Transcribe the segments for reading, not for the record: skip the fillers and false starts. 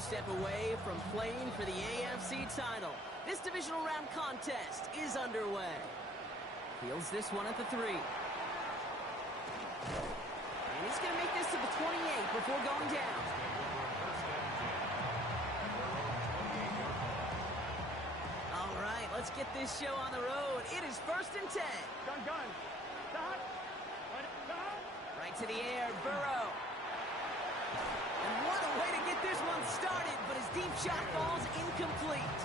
step away from playing for the AFC title. This divisional round contest is underway. Fields this one at the 3. And he's going to make this to the 28 before going down. All right, let's get this show on the road. It is 1st and 10. Gun. Stop. Right to the air, Burrow. And what a way to get this one started, but his deep shot falls incomplete.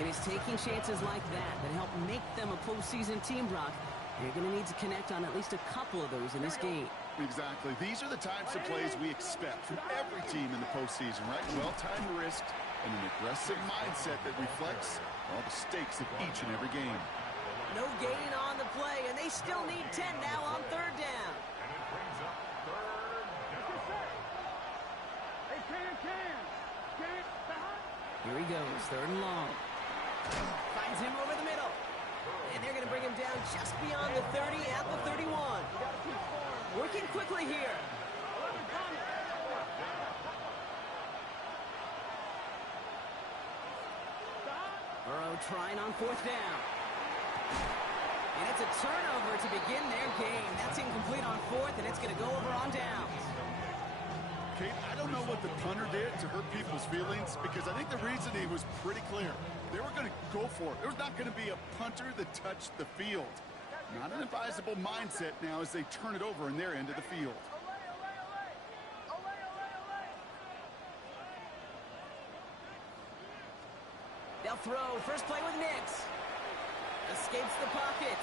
It is taking chances like that help make them a postseason team, Brock. They're going to need to connect on at least a couple of those in this game. Exactly. These are the types of plays we expect from every team in the postseason, right? Well-timed risk and an aggressive mindset that reflects all the stakes of each and every game. No gain on the play, and they still need 10 now on 3rd down. Here he goes, 3rd and long. Finds him over the middle. And they're going to bring him down just beyond the 30 at the 31. Working quickly here. Burrow trying on 4th down. And it's a turnover to begin their game. That's incomplete on 4th, and it's going to go over on downs. Kate, I don't know what the punter did to hurt people's feelings because I think the reasoning was pretty clear. They were going to go for it. There's not going to be a punter that touched the field. Not an advisable mindset now as they turn it over in their end of the field. They'll throw. First play with Nix. Escapes the pocket.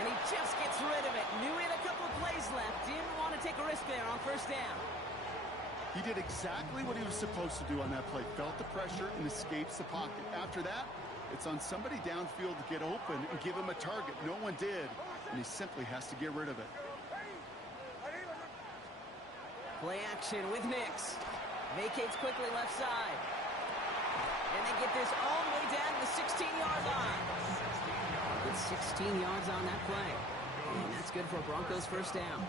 And he just gets rid of it. Knew he had a couple of plays left. Didn't want to take a risk there on 1st down. He did exactly what he was supposed to do on that play. Felt the pressure and escapes the pocket. After that, it's on somebody downfield to get open and give him a target. No one did, and he simply has to get rid of it. Play action with Nix. Vacates quickly left side. And they get this all the way down to the 16-yard line. Good 16 yards on that play. And that's good for Broncos 1st down.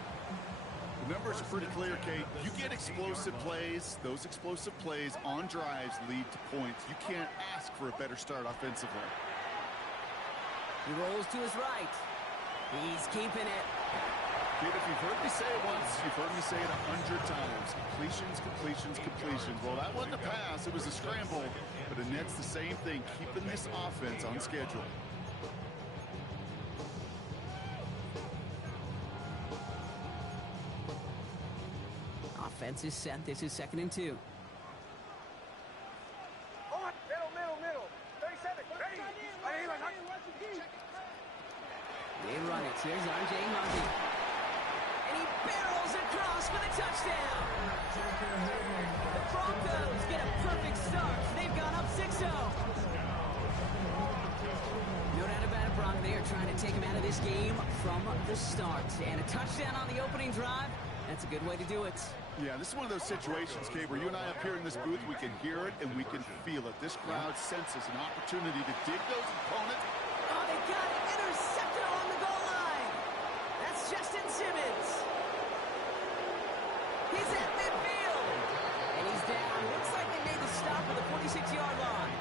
The numbers are pretty clear, Kate. You get explosive plays. Those explosive plays on drives lead to points. You can't ask for a better start offensively. He rolls to his right. He's keeping it. Kate, if you've heard me say it once, you've heard me say it 100 times. Completions. Well, that wasn't a pass. It was a scramble. But it nets the same thing, keeping this offense on schedule. Offense is set. This is 2nd and 2. Middle. 37. They run it. Here's R.J. Monty. And he barrels across for the touchdown. The Broncos get a perfect start. They've gone up 6-0. No doubt about it, Brock. They are trying to take him out of this game from the start. And a touchdown on the opening drive. That's a good way to do it. Yeah, this is one of those situations, Kate, where you and I up here in this booth, we can hear it and we can feel it. This crowd senses an opportunity to dig those opponents. Oh, they got it. Intercepted on the goal line. That's Justin Simmons. He's at midfield. And he's down. Looks like they made the stop at the 46-yard line.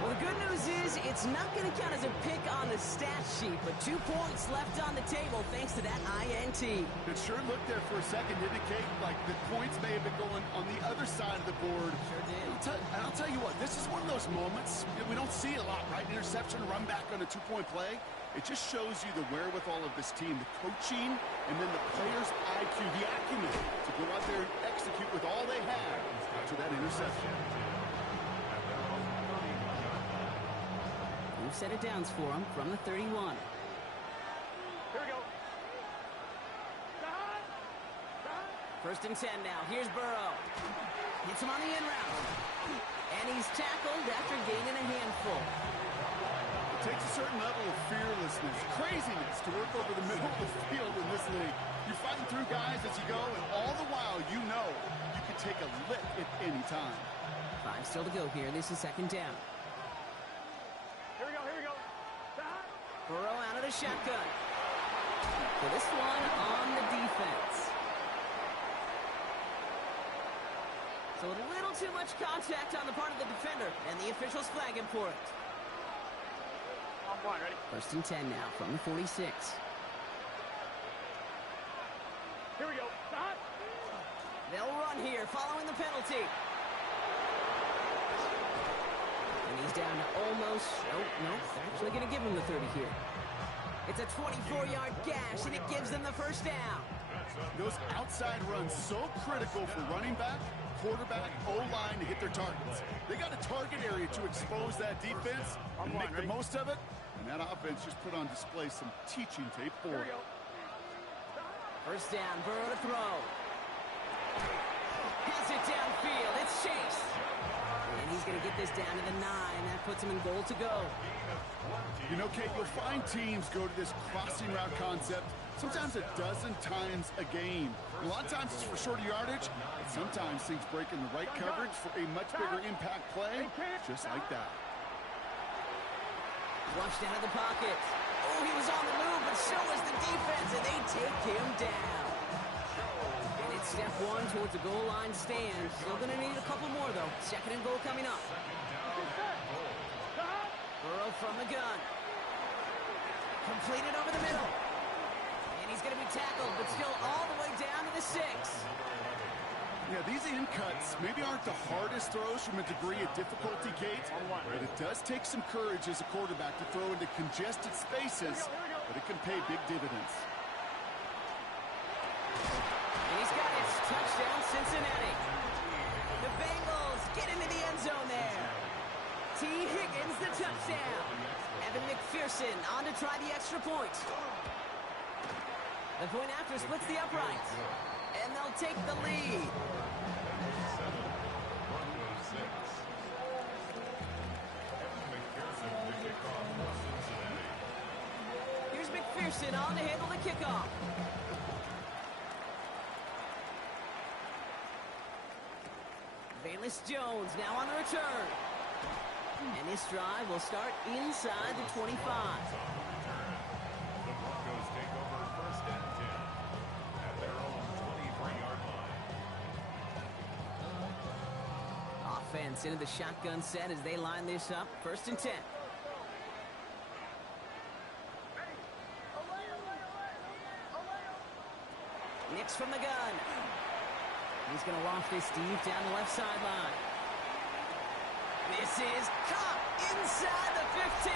Well, the good news is it's not going to count as a pick on the stat sheet, but 2 points left on the table thanks to that INT. It sure looked there for a second, didn't it, Kate? Like the points may have been going on the other side of the board. Sure did. I'll tell you what, this is one of those moments we don't see a lot, right? Interception, run back on a 2-point play. It just shows you the wherewithal of this team, the coaching, and then the players' IQ, the acumen to go out there and execute with all they have after that interception. Set it downs for him from the 31. Here we go. 1st and 10 now. Here's Burrow. Hits him on the in route. And he's tackled after gaining a handful. It takes a certain level of fearlessness, craziness to work over the middle of the field in this league. You're fighting through guys as you go, and all the while you know you can take a lick at any time. 5 still to go here. This is 2nd down. Here we go. Burrow out of the shotgun. So this one on the defense. So a little too much contact on the part of the defender, and the officials flag him for it. On one, ready? First and 10 now from the 46. Here we go. The hot. They'll run here following the penalty. And he's down to almost... Oh, no, they're actually going to give him the 30 here. It's a 24-yard gash, and it gives them the first down. Those outside runs so critical for running back, quarterback, O-line to hit their targets. They got a target area to expose that defense and make the most of it. And that offense just put on display some teaching tape for it. First down, Burrow to throw. Has it downfield. It's Chase. And he's going to get this down to the 9. That puts him in goal to go. You know, Kate, you'll find teams go to this crossing route concept sometimes a dozen times a game. A lot of times it's for shorter yardage, but sometimes things break in the right coverage for a much bigger impact play, just like that. Flushed out of the pocket. Oh, he was on the move, but so was the defense, and they take him down. And it's step one towards the goal line stand. Still going to need a couple more, though. Second and goal coming up. Burrow from the gun. Completed over the middle. And he's going to be tackled, but still all the way down to the 6. Yeah, these in cuts maybe aren't the hardest throws from a degree of difficulty, Kate, but it does take some courage as a quarterback to throw into congested spaces, but it can pay big dividends. And he's got it. Touchdown, Cincinnati. The Bengals get into the end zone there. T. Higgins, the touchdown. Evan McPherson on to try the extra point. The point after splits the uprights. And they'll take the lead. Here's McPherson on to handle the kickoff. Bayless Jones now on the return. And this drive will start inside the 25. The Broncos take over first and 10 at their own 23-yard line. Offense into the shotgun set as they line this up. First and 10. Nix from the gun. He's going to loft this deep down the left sideline. This is caught inside the 15.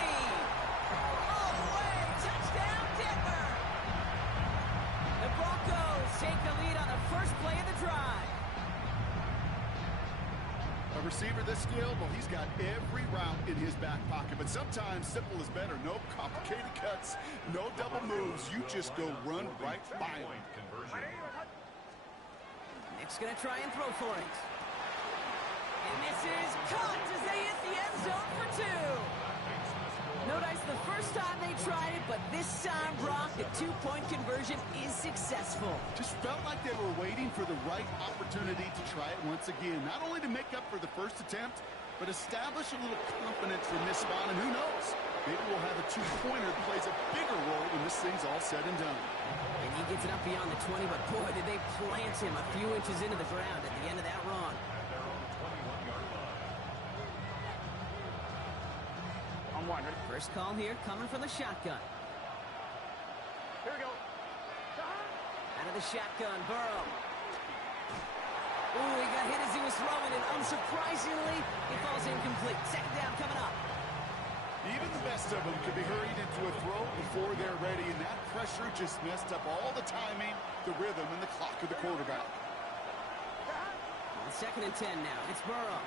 All the way. Touchdown, Denver. The Broncos take the lead on the first play of the drive. A receiver this skilled, well, he's got every route in his back pocket, but sometimes simple is better. No complicated cuts, no double moves. You just go run right by him. Nick's going to try and throw for it. And this is caught as they hit the end zone for 2. No dice the first time they tried it, but this time, Brock, the 2-point conversion is successful. Just felt like they were waiting for the right opportunity to try it once again. Not only to make up for the first attempt, but establish a little confidence from this spot, and who knows? Maybe we'll have a 2-pointer that plays a bigger role when this thing's all said and done. And he gets it up beyond the 20, but boy, did they plant him a few inches into the ground at the end of that run. On one, ready? First call here coming from the shotgun. Here we go. Out of the shotgun, Burrow. Ooh, he got hit as he was throwing, and unsurprisingly, he falls incomplete. Second down coming up. Even the best of them could be hurried into a throw before they're ready, and that pressure just messed up all the timing, the rhythm, and the clock of the quarterback. On second and 10 now. It's Burrow.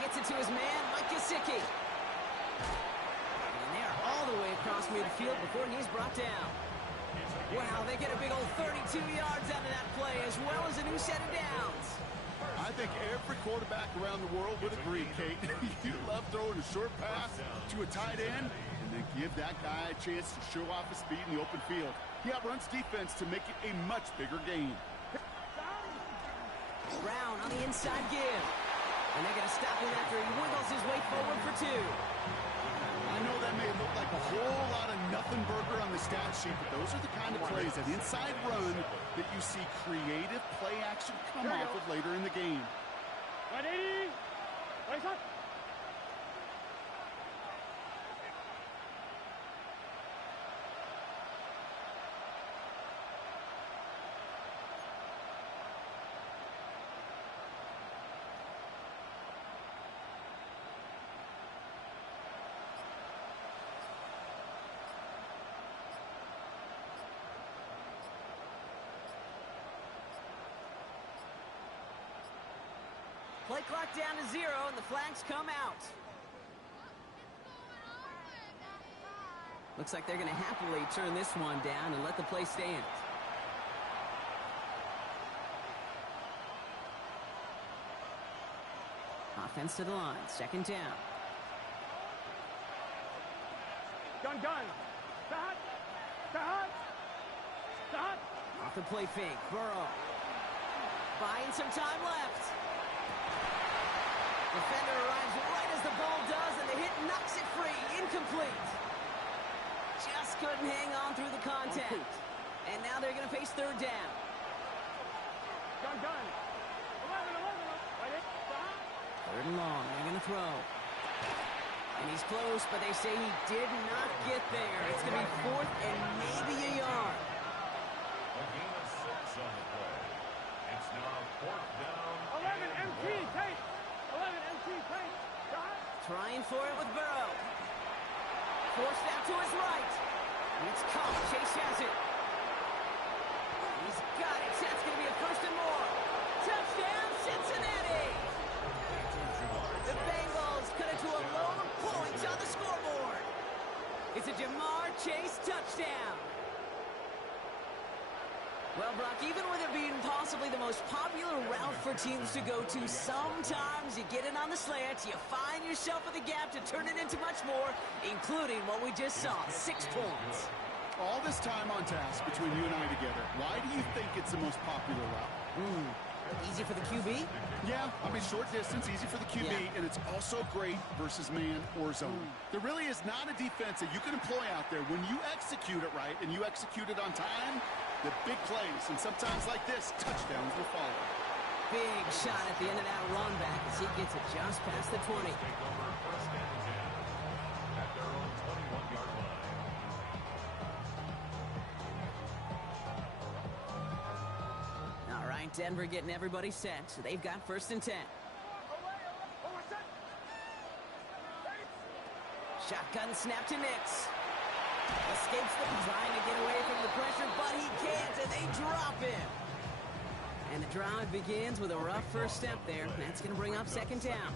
Gets it to his man, Mike Gesicki. And they're all the way across midfield before he's brought down. Wow, they get a big old 32 yards out of that play, as well as a new set of downs. I think every quarterback around the world would agree, Kate. You love throwing a short pass to a tight end and then give that guy a chance to show off his speed in the open field. He outruns defense to make it a much bigger game. Brown on the inside give. And they're going to stop him after he wiggles his way forward for 2. I know that may look like a whole lot of nothing burger on the stat sheet, but those are the kind of plays, that inside run, that you see creative play action come off of later in the game. 180. Race up. Play clock down to 0, and the flags come out. Looks like they're going to happily turn this one down and let the play stand. Offense to the line, second down. Gun. Start. Off the play fake, Burrow. Buying some time left. Defender arrives right as the ball does, and the hit knocks it free. Incomplete. Just couldn't hang on through the contact. And now they're going to face third down. Gun. 11. Right in. Stop. Third and long. They're going to throw. And he's close, but they say he did not get there. It's going to be fourth and maybe a yard. A gain of 6 on the play. It's now fourth down. 11 MT. Take. 11 MT. Take. Stop. Trying for it with Burrow. Forced out to his right. It's caught. Chase has it. He's got it. That's going to be a first and more. Touchdown, Cincinnati! The Bengals cut it to a load of points on the scoreboard. It's a Jamar Chase touchdown. Well, Brock, even with it being possibly the most popular route for teams to go to, sometimes you get it on the slant, you find yourself with a gap to turn it into much more, including what we just saw, 6 points. All this time on task between you and I together, why do you think it's the most popular route? Easy for the QB? Yeah, I mean, short distance, easy for the QB, Yeah. and it's also great versus man or zone. There really is not a defense that you can employ out there when you execute it right and you execute it on time, the big plays, and sometimes like this, touchdowns will follow. Big shot at the end of that run back as he gets it just past the 20. Take over first and 10 at their own 21-yard line. All right, Denver getting everybody set. So they've got first and 10. Shotgun snap to Nix. Escapes them, trying to get away from the pressure, but he can't, and they drop him. And the drive begins with a rough first step there. That's going to bring up second down.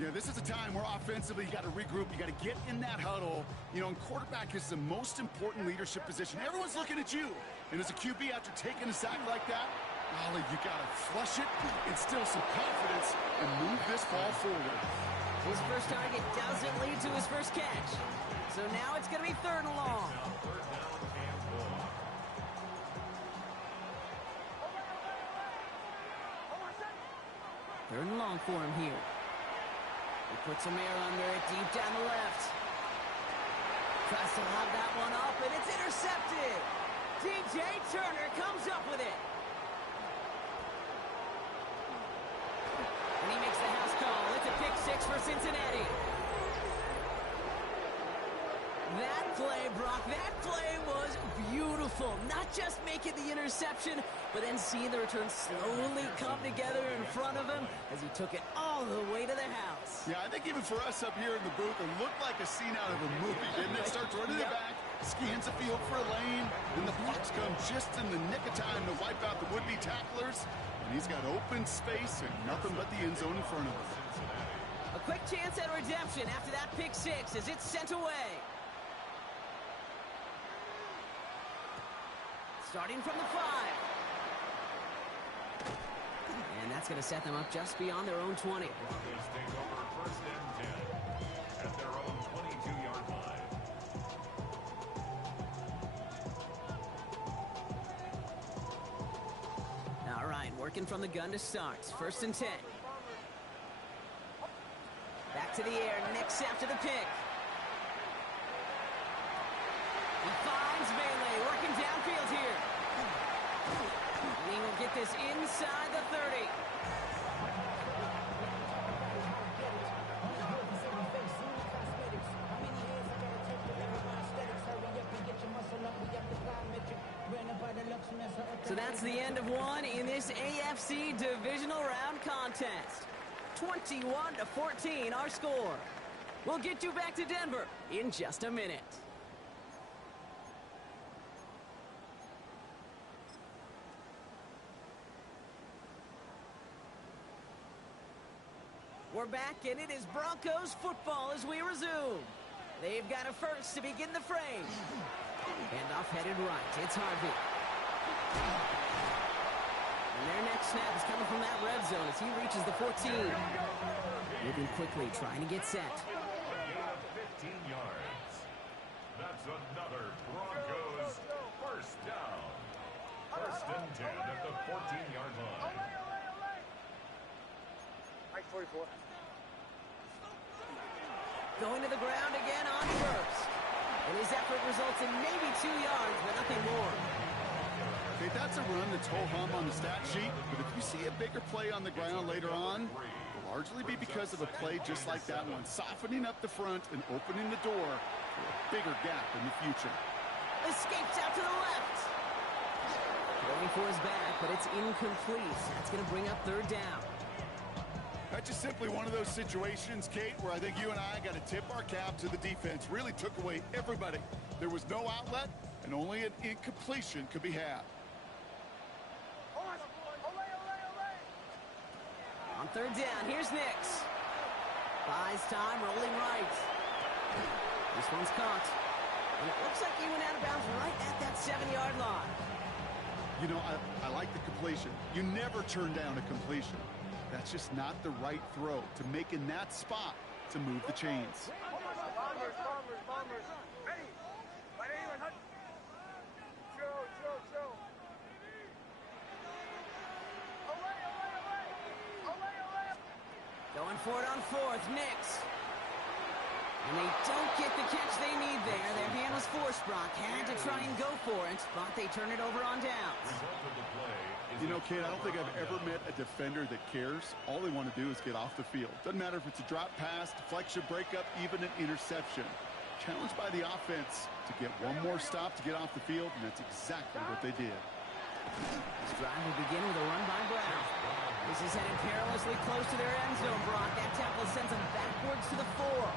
Yeah, this is a time where offensively you got to regroup, you got to get in that huddle. You know, and quarterback is the most important leadership position. Everyone's looking at you. And as a QB, after taking a sack like that, golly, you got to flush it, instill some confidence, and move this ball forward. His first target doesn't lead to his first catch. So now it's going to be third and long. Third down and 4. Third and long for him here. He puts some air under it, deep down the left. Tries to lob that one up, and it's intercepted. DJ Turner comes up with it. And he makes the house call. It's a pick 6 for Cincinnati. That play, Brock, that play was beautiful. Not just making the interception, but then seeing the return slowly come together in front of him as he took it all the way to the house. Yeah, I think even for us up here in the booth, it looked like a scene out of a movie, didn't it? Starts running it back, scans the field for a lane, and the blocks come just in the nick of time to wipe out the would-be tacklers. And he's got open space and nothing but the end zone in front of him. A quick chance at redemption after that pick 6 as it's sent away. Starting from the 5. And that's going to set them up just beyond their own 20. Broncos take over first and 10 at their own 22-yard line. All right, working from the gun to start. First and 10. Back to the air. Nix after the pick. So that's the end of one in this AFC Divisional Round contest. 21-14 our score. We'll get you back to Denver in just a minute. We're back, and it is Broncos football as we resume. They've got a first to begin the frame. Handoff headed right. It's Harvey. And their next snap is coming from that red zone as he reaches the 14. Moving quickly, trying to get set. A gain of 15 yards. That's another Broncos first down. First and 10 at the 14-yard line. Right 44. Going to the ground again on first. And his effort results in maybe 2 yards, but nothing more. Okay, that's a run that's ho-hum on the stat sheet, but if you see a bigger play on the ground later on, it'll largely be because of a play just like that one, softening up the front and opening the door for a bigger gap in the future. Escapes out to the left. Going for his back, but it's incomplete. That's going to bring up third down. That's just simply one of those situations, Kate, where I think you and I got to tip our cap to the defense. Really took away everybody. There was no outlet, and only an incompletion could be had. On third down, here's Nix. Buys time, rolling right. This one's caught. And it looks like he went out of bounds right at that 7-yard line. You know, I like the completion. You never turn down a completion. That's just not the right throw to make in that spot to move the chains. Bombers. Ready. Right here, Hut. Chill. Away. Going for it on fourth, Nix. And they don't get the catch they need there. Their hand was forced, Brock. Had to try and go for it, but they turn it over on downs. Result of the play is You know, Kate, I don't think I've ever met a defender that cares. All they want to do is get off the field. Doesn't matter if it's a drop pass, deflection, breakup, even an interception. Challenged by the offense to get one more stop to get off the field, and that's exactly what they did. This drive will begin with a run by Brown. This is headed perilously close to their end zone, Brock. That tackle sends them backwards to the 4.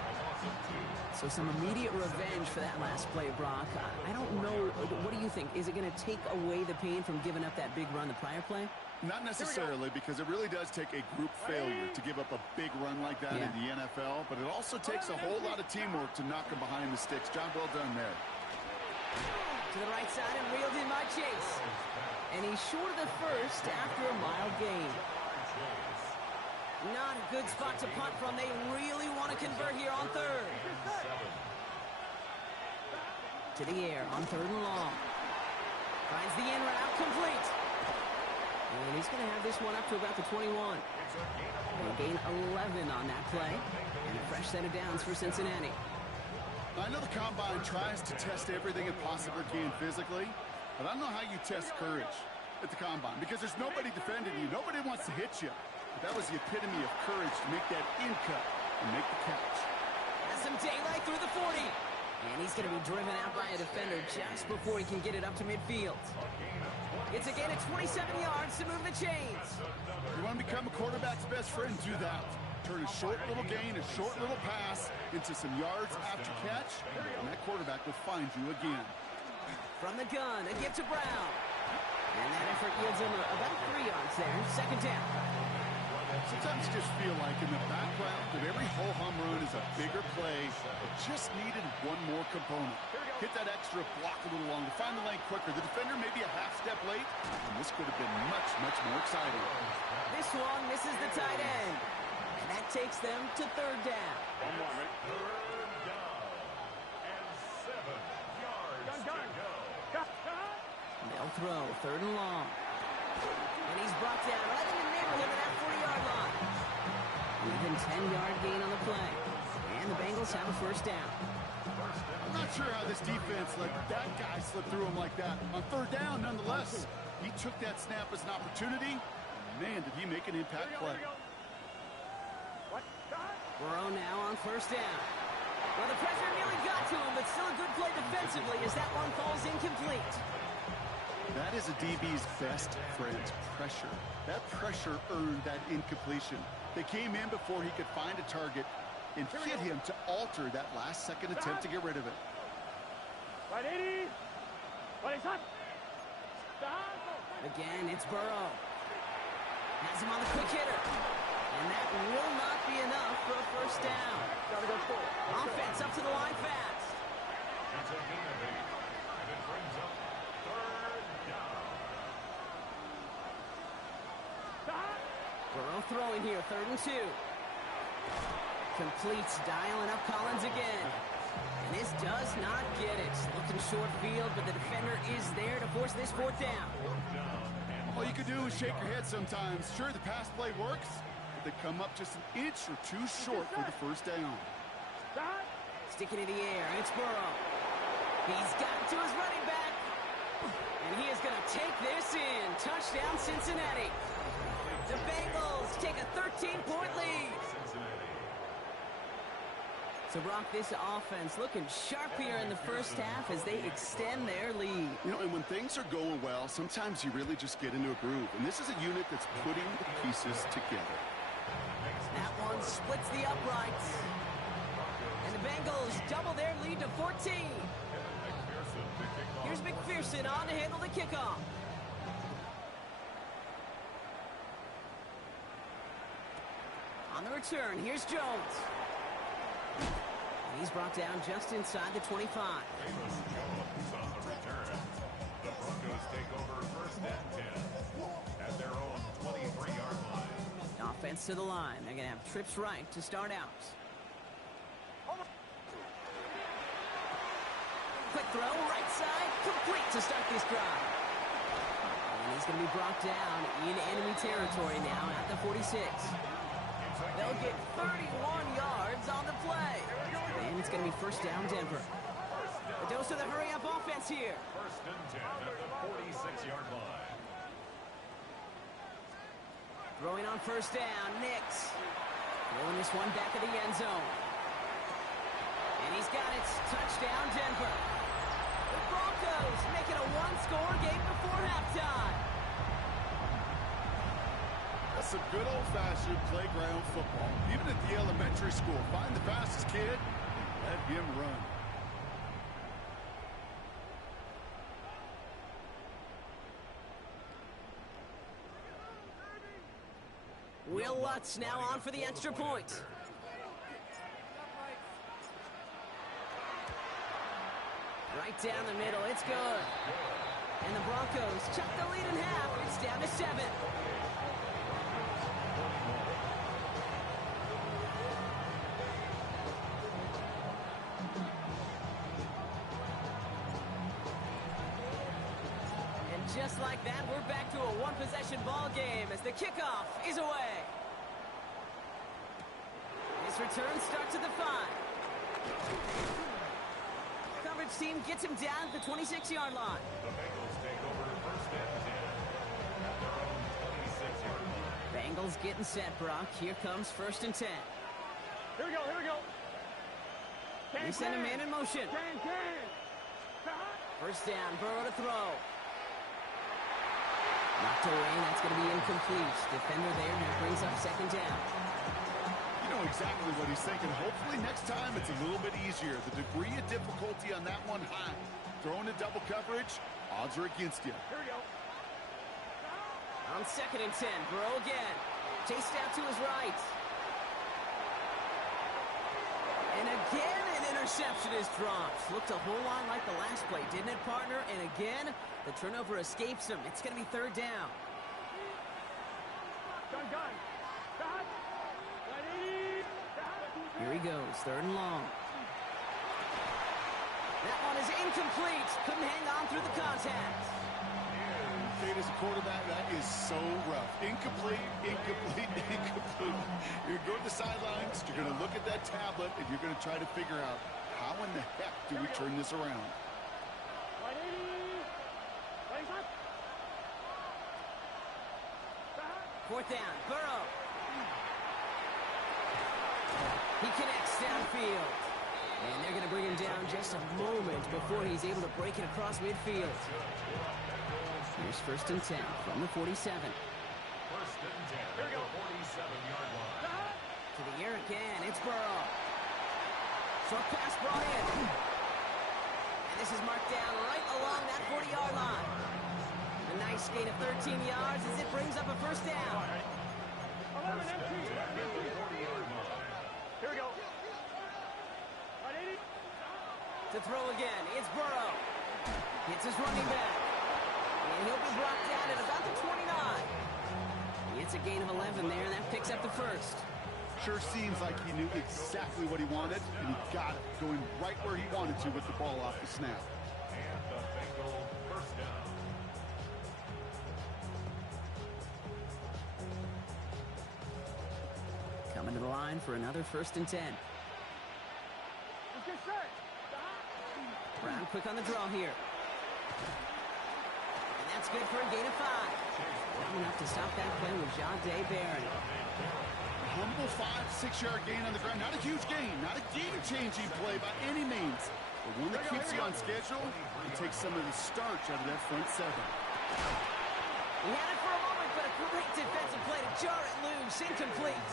So some immediate revenge for that last play, Brock. I don't know. What do you think? Is it going to take away the pain from giving up that big run the prior play? Not necessarily, because it really does take a group failure to give up a big run like that in the NFL, but it also takes a whole lot of teamwork to knock them behind the sticks. Job well done there. To the right side and reeled in by Chase. And he's short of the first after a mild gain. Not a good spot to punt from. They really want to convert here on third. To the air on third and long. Finds the in route, complete. And he's going to have this one up to about the 21. They gain 11 on that play. And a fresh set of downs for Cincinnati. I know the Combine tries to test everything it possibly can physically, but I don't know how you test courage at the Combine, because there's nobody defending you. Nobody wants to hit you. But that was the epitome of courage to make that in cut and make the catch. Has some daylight through the 40. And he's going to be driven out by a defender just before he can get it up to midfield. It's a gain of 27 yards to move the chains. You want to become a quarterback's best friend? Do that. Turn a short little gain, a short little pass into some yards after catch, and that quarterback will find you again. From the gun, a give to Brown. And that effort yields him about 3 yards there. Second down. Sometimes you just feel like in the background of every ho-hum run is a bigger play that just needed one more component. Hit that extra block a little longer, find the lane quicker. The defender may be a half step late, and this could have been much, much more exciting. This one misses the tight end. And that takes them to third down. One more, right? third down and 7 yards to go. They'll throw third and long. And he's brought down right in the neighborhood of that 40-yard line. Even 10-yard gain on the play. And the Bengals have a first down. I'm not sure how this defense let that guy slip through him like that. On third down, nonetheless, he took that snap as an opportunity. Man, did he make an impact play. Burrow now on first down. Well, the pressure nearly got to him, but still a good play defensively as that one falls incomplete. That That is a DB's best friend, pressure. That pressure earned that incompletion. They came in before he could find a target and hit him to alter that last-second attempt to get rid of it. Right 80. Right shot. Again, it's Burrow. Has him on the quick hitter. And that will not be enough for a first down. Gotta go full. Offense up to the line fast. It's a gain of 8, and it brings up third down. Burrow throwing here, 3rd and 2. Completes, dialing up Collins again. And this does not get it. Looking short field, but the defender is there to force this 4th down. All you can do is shake your head sometimes. Sure, the pass play works, but they come up just an inch or two short for the first down. Sticking in the air, it's Burrow. He's got it to his running back. And he is going to take this in. Touchdown, Cincinnati. The Bengals take a 13-point lead. So, Brock, this offense looking sharp here in the first half as they extend their lead. You know, and when things are going well, sometimes you really just get into a groove. And this is a unit that's putting the pieces together. That one splits the uprights. And the Bengals double their lead to 14. Here's McPherson on to handle the kickoff. On the return, here's Jones. And he's brought down just inside the 25. Amos Jones on the return. The Broncos take over 1st and 10 at their own 23-yard line. Offense to the line. They're going to have trips right to start out. Quick throw, right side, complete to start this drive. And he's going to be brought down in enemy territory now at the 46. They'll get 31 yards on the play. And it's going to be first down, Denver. A dose of the hurry-up offense here. 1st and 10 at the 46-yard line. Throwing on first down, Nix. Throwing this one back of the end zone. And he's got it. Touchdown, Denver. The Broncos making a one-score game before halftime. That's some good old-fashioned playground football. Even at the elementary school, find the fastest kid, let him run. Will Lutz now on for the extra point. Right down the middle, it's good. And the Broncos chuck the lead in half. It's down to 7. And just like that, we're back to a one-possession ball game as the kickoff is away. His return starts at the 5. Coverage team gets him down at the 26-yard line. The Bengals take over 1st and 10 at their own 26-yard line. Bengals getting set, Brock. Here comes 1st and 10. Here we go, here we go. They send a man in motion. 10. First down, Burrow to throw. Knocked away, that's going to be incomplete. Defender there, and that brings up 2nd down. You know exactly what he's thinking. Hopefully next time it's a little bit easier. The degree of difficulty on that one high. Throwing in double coverage, odds are against you. Here we go. On 2nd and 10, Burrow again. Chased out to his right. And again, an interception is dropped. Looked a whole lot like the last play, didn't it, partner? And again, the turnover escapes him. It's going to be 3rd down. Gun. Here he goes, 3rd and long. That one is incomplete. Couldn't hang on through the contact. Kate, as a quarterback, that is so rough. Incomplete. You're going to the sidelines, you're going to look at that tablet, and you're going to try to figure out how in the heck do we turn this around. Fourth down, Burrow. He connects downfield. And they're going to bring him down just a moment before he's able to break it across midfield. Bears 1st and 10 from the 47. 1st and 10 at the 47-yard line. To the air again. It's Burrow. Short pass brought in. And this is marked down right along that 40-yard line. A nice gain of 13 yards as it brings up a first down. 11 MT. Here we go. To throw again, it's Burrow. Hits his running back. And he'll be brought down at about the 29. It's a gain of 11 there, and that picks up the first. Sure seems like he knew exactly what he wanted, and he got it, going right where he wanted to with the ball off the snap. And the Bengal first down. Coming to the line for another 1st and 10. Let's get set. Brown quick on the draw here. And that's good for a gain of 5. Not enough to stop that play with Jahdae Barron. Humble 5-6-yard gain on the ground. Not a huge gain, not a game-changing play by any means, but one that keeps you on schedule and takes some of the starch out of that front seven. He had it for a moment, but a great defensive play to jar it loose. Incomplete.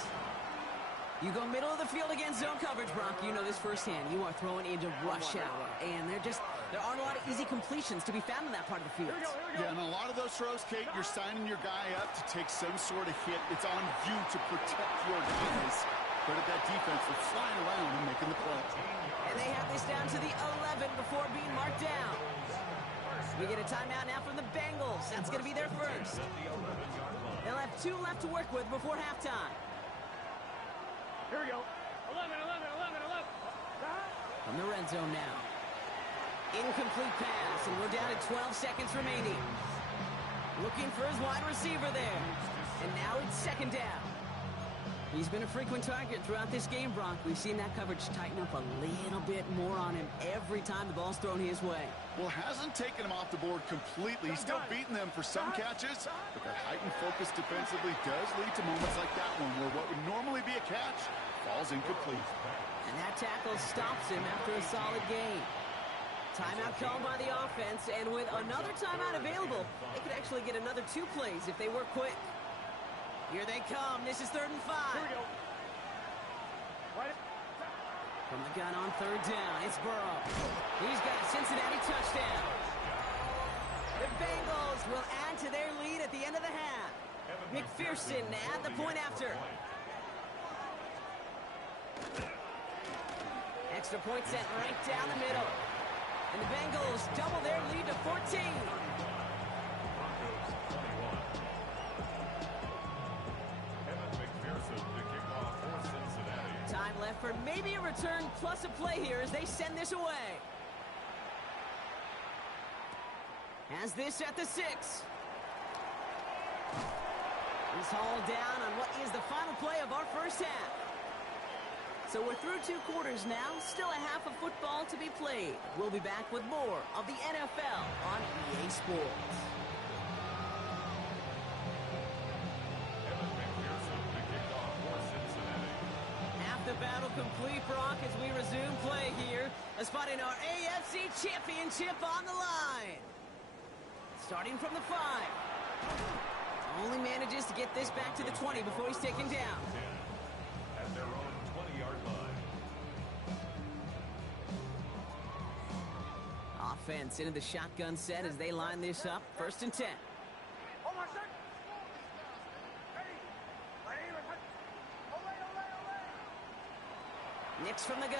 You go middle of the field against zone coverage, Brock. You know this firsthand. You are throwing into rush hour, and there aren't a lot of easy completions to be found in that part of the field. Yeah, and a lot of those throws, Kate, you're signing your guy up to take some sort of hit. It's on you to protect your guys. Credit that defense for flying around and making the play. And they have this down to the 11 before being marked down. We get a timeout now from the Bengals. That's going to be their first. They'll have 2 left to work with before halftime. Here we go. 11. From the red zone now. Incomplete pass, and we're down to 12 seconds remaining. Looking for his wide receiver there. And now it's 2nd down. He's been a frequent target throughout this game, Brock. We've seen that coverage tighten up a little bit more on him every time the ball's thrown his way. Well, hasn't taken him off the board completely. He's still beating them for some catches, but that heightened focus defensively does lead to moments like that one where what would normally be a catch falls incomplete. And that tackle stops him after a solid gain. Timeout called by the offense, and with another timeout available, they could actually get another 2 plays if they work quick. Here they come. This is 3rd and 5. Here we go. From the gun on 3rd down, it's Burrow. He's got a Cincinnati touchdown. The Bengals will add to their lead at the end of the half. McPherson at the point after. Extra point set right down the middle. And the Bengals double their lead to 14. Time left for maybe a return plus a play here as they send this away. Has this at the 6. He's hauled down on what is the final play of our first half. So we're through 2 quarters now, still a half of football to be played. We'll be back with more of the NFL on EA Sports. The battle complete, Brock, as we resume play here. A spot in our AFC Championship on the line. Starting from the 5. Only manages to get this back to the 20 before he's taken down. At their own 20-yard line. Offense into the shotgun set as they line this up. 1st and 10. Nix from the gun.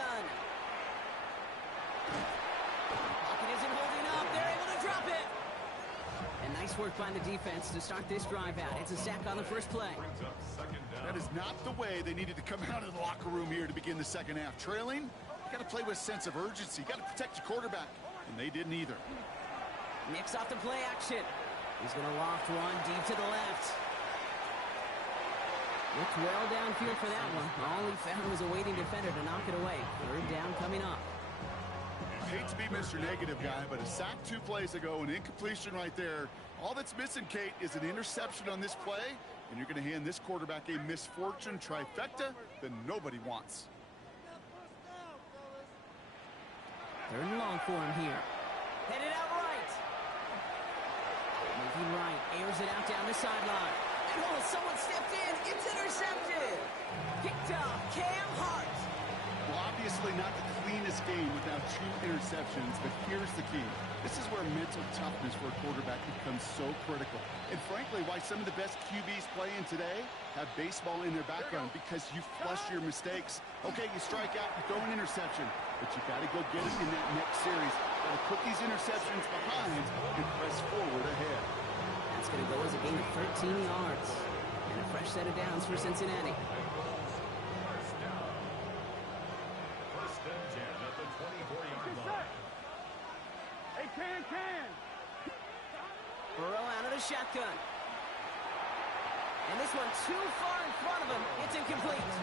Pocket isn't holding up. They're able to drop it. And nice work by the defense to start this drive out. It's a sack on the first play. That is not the way they needed to come out of the locker room here to begin the second half. Trailing, you got to play with a sense of urgency. You got to protect your quarterback, and they didn't either. Nix off the play action. He's going to loft one deep to the left. Looked well downfield for that one. All he found was a waiting defender to knock it away. 3rd down coming up. I hate to be Mr. Negative guy, but a sack 2 plays ago, an incompletion right there. All that's missing, Kate, is an interception on this play, and you're going to hand this quarterback a misfortune trifecta that nobody wants. 3rd and long for him here. Headed out right. Moving the sideline. And oh, someone stepped in. It's intercepted. Picked up Cam Hart. Well, obviously not the cleanest game without 2 interceptions, but here's the key. This is where mental toughness for a quarterback becomes so critical. And frankly, why some of the best QBs playing today have baseball in their background, because you flush your mistakes. Okay, you strike out, you throw an interception, but you got to go get it in that next series. Got to put these interceptions behind and press forward ahead. That's going to go as a gain of 13 yards. And a fresh set of downs for Cincinnati. First and 10 at the 24-yard line. Hey, can. Burrow out of the shotgun. And this one too far in front of him. It's incomplete.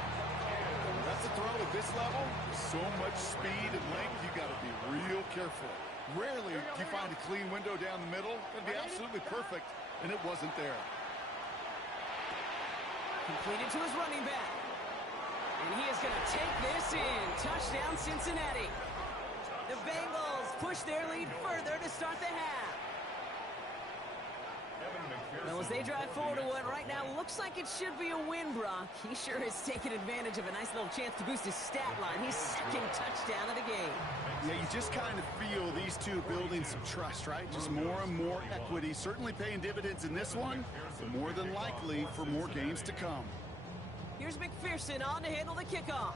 That's a throw at this level. With so much speed and length, you got to be real careful. Rarely do you find a clean window down the middle. That'd be absolutely perfect, and it wasn't there. Completed to his running back. And he is going to take this in. Touchdown, Cincinnati. The Bengals push their lead further to start the half. Well, as they drive forward to what right now looks like it should be a win, Brock. He sure has taken advantage of a nice little chance to boost his stat line. His second touchdown of the game. Yeah, you just kind of feel these two building some trust, right? Just more and more equity. Certainly paying dividends in this one, but more than likely for more games to come. Here's McPherson on to handle the kickoff.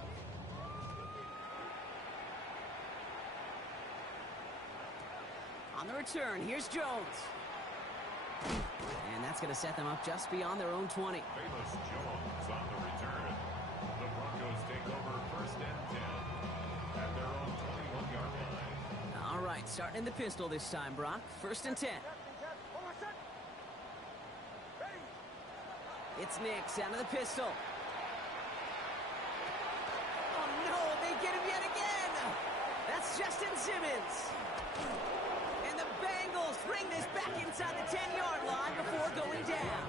On the return, here's Jones. And that's going to set them up just beyond their own 20. Bayless Jones on the return. The Broncos take over first and 10 at their own 21-yard line. All right, starting in the pistol this time, Brock. First and 10. It's Nix out of the pistol. Oh, no, they get him yet again. That's Justin Simmons. And the Bengals bring this back inside the 10-yard line before going down.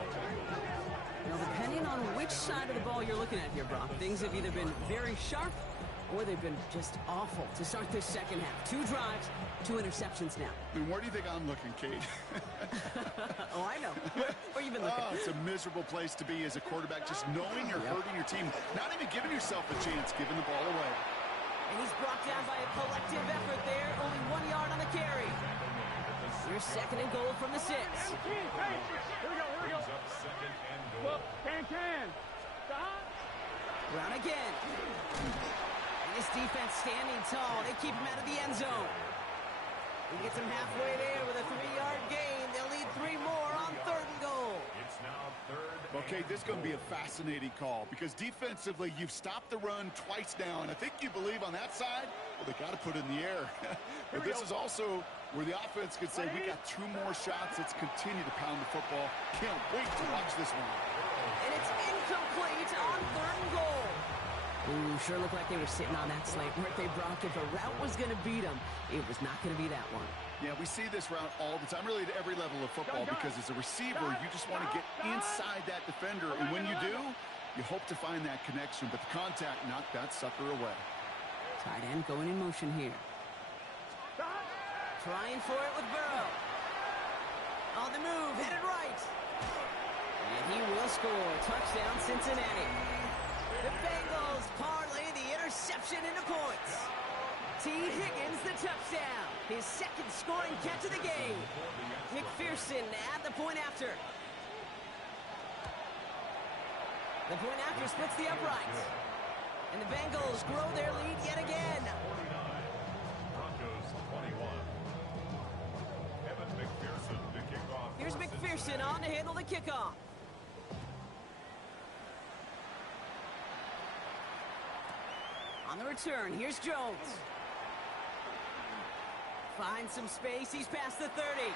Now, depending on which side of the ball you're looking at here, Brock, things have either been very sharp or they've been just awful to start this second half. 2 drives, 2 interceptions now. I mean, where do you think I'm looking, Kate? Oh, I know. Where you been looking? Oh, it's a miserable place to be as a quarterback, just knowing you're hurting your team, not even giving yourself a chance, giving the ball away. And he's brought down by a collective effort there. Only 1 yard on the carry. Here's second and goal from the 6. Here we go. Up second and goal. Look, can. Stop. Brown again. And this defense standing tall. They keep him out of the end zone. He gets him halfway there with a 3-yard gain. They'll need 3 more on third and goal. It's now third. Okay, this is going to be a fascinating call because defensively, you've stopped the run twice now, and I think you believe on that side, well, they got to put it in the air. But this is also where the offense could say, we got 2 more shots. Let's continue to pound the football. Can't wait to watch this one. And it's incomplete on third and goal. Ooh, sure looked like they were sitting on that slate, weren't they, Brock? If a route was going to beat them, it was not going to be that one. Yeah, we see this route all the time, really at every level of football, because as a receiver, you just want to get inside that defender, and when you do, you hope to find that connection, but the contact knocked that sucker away. Tight end going in motion here. Trying for it with Burrow. On the move, headed right. And he will score. Touchdown, Cincinnati. The Bengals parlay the interception into points. T. Higgins, the touchdown. His second scoring catch of the game. McPherson at the point after. The point after splits the uprights. And the Bengals grow their lead yet again. 49. Broncos 21. Evan McPherson to kick off. Here's McPherson on to handle the kickoff. On the return, here's Jones. Finds some space, he's past the 30.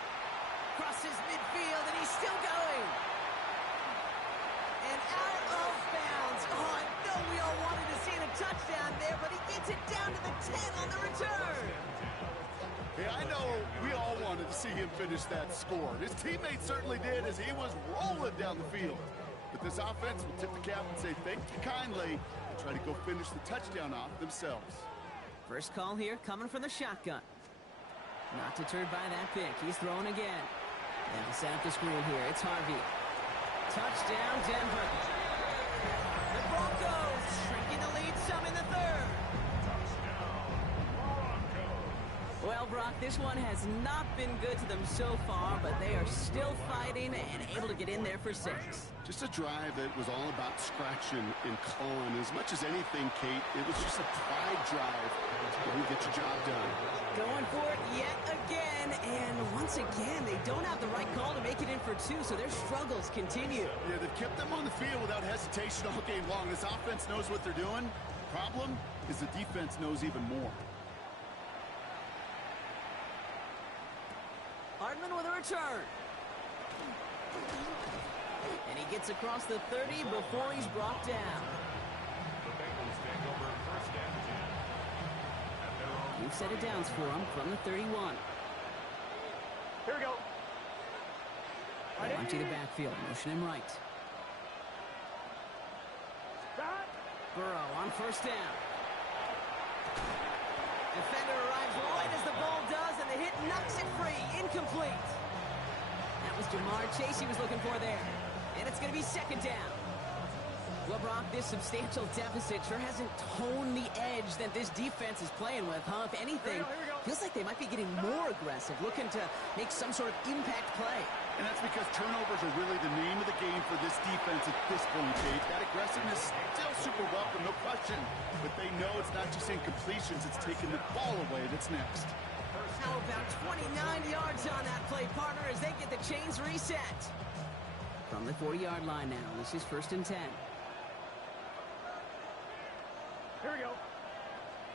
Crosses midfield, and he's still going. And out of bounds. Oh, I know we all wanted to see a touchdown there, but he gets it down to the 10 on the return. Hey, I know we all wanted to see him finish that score. His teammates certainly did as he was rolling down the field. But this offense will tip the cap and say thank you kindly and try to go finish the touchdown off themselves. First call here coming from the shotgun. Not deterred by that pick. He's throwing again. And to set up the screen here, it's Harvey. Touchdown, Denver. The Broncos shrinking the lead some in the third. Well, Brock, this one has not been good to them so far, but they are still fighting and able to get in there for 6. Just a drive that was all about scratching and clawing. As much as anything, Kate, it was just a pride drive that will get your job done. Going for it yet again, and once again, they don't have the right call to make it in for 2, so their struggles continue. Yeah, they've kept them on the field without hesitation all game long. This offense knows what they're doing. Problem is the defense knows even more. Hardman with a return. And he gets across the 30 before he's brought down. The Bengals take over first and 10. At their own New set of downs for him from the 31. Here we go. Empty the backfield, motion him right. Stop. Burrow on first down. Defender arrives right as the ball does, and the hit knocks it free. Incomplete. That was Jamar Chase he was looking for there. And it's going to be second down. Well, Brock, this substantial deficit sure hasn't toned the edge that this defense is playing with, huh? If anything, Here we go. feels like they might be getting more aggressive, looking to make some sort of impact play. And that's because turnovers are really the name of the game for this defense at this point, Kate. That aggressiveness still super welcome, no question. But they know it's not just incompletions, it's taking the ball away that's next. How about 29 yards on that play, partner, as they get the chains reset. From the 40-yard line now, this is first and 10. Here we go.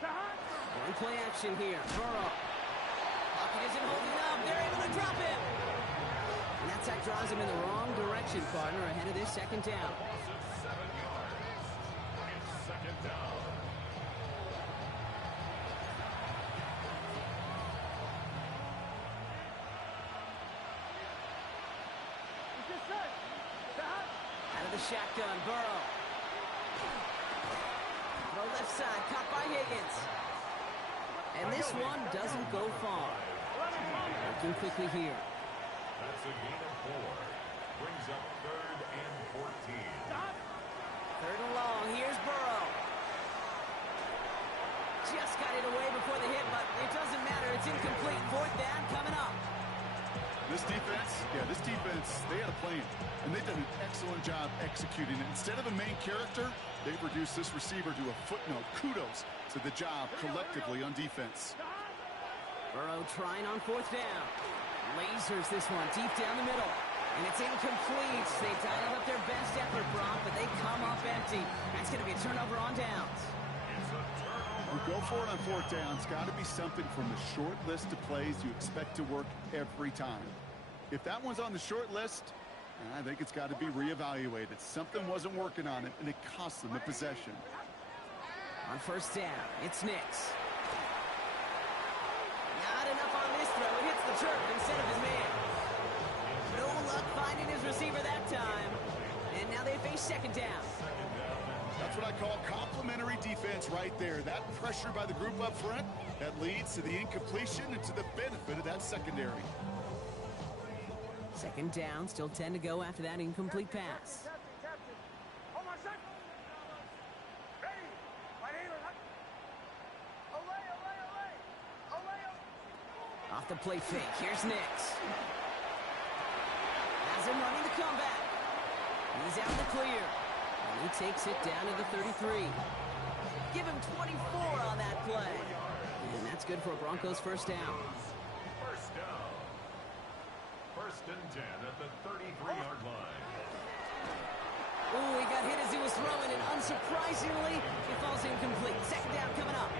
Stop. One play action here. Burrow. Pocket isn't holding up. They're able to drop him. And that sack draws him in the wrong direction, partner, ahead of this second down. loss of 7 yards. It's second down. It's just set. Stop. Out of the shotgun, Burrow. Throw left side, caught by Higgins. And this one doesn't go far. Working quickly here. That's a gain of 4. Brings up third and 14. Stop. Third and long, here's Burrow. Just got it away before the hit, but it doesn't matter. It's incomplete. Fourth down coming up. This defense, they had a plan. And they've done an excellent job executing it. Instead of a main character, they've reduced this receiver to a footnote. Kudos to the job collectively on defense. Burrow trying on fourth down. Lasers this one deep down the middle. And it's incomplete. They dialed up their best effort, Brock, but they come up empty. That's going to be a turnover on downs. It's a turnover. You go for it on fourth down. It's got to be something from the short list of plays you expect to work every time. If that one's on the short list, I think it's got to be reevaluated. Something wasn't working on it, and it cost them the possession. On first down, it's Nix. Not enough on this throw. It hits the turf instead of his man. No luck finding his receiver that time. And now they face second down. That's what I call complimentary defense right there. That pressure by the group up front, that leads to the incompletion and to the benefit of that secondary. Second down, still 10 to go after that incomplete pass. Captain. Hold on a sec. Ready. Right here. Olay, olay, olay. Olay, olay. Off the play fake, here's Nix. Has him running the comeback. He's out in the clear. And he takes it down to the 33. Give him 24 on that play. And that's good for a Broncos first down. First down. First and 10 at the 33-yard line. Ooh, he got hit as he was throwing, and unsurprisingly, it falls incomplete. Second down coming up.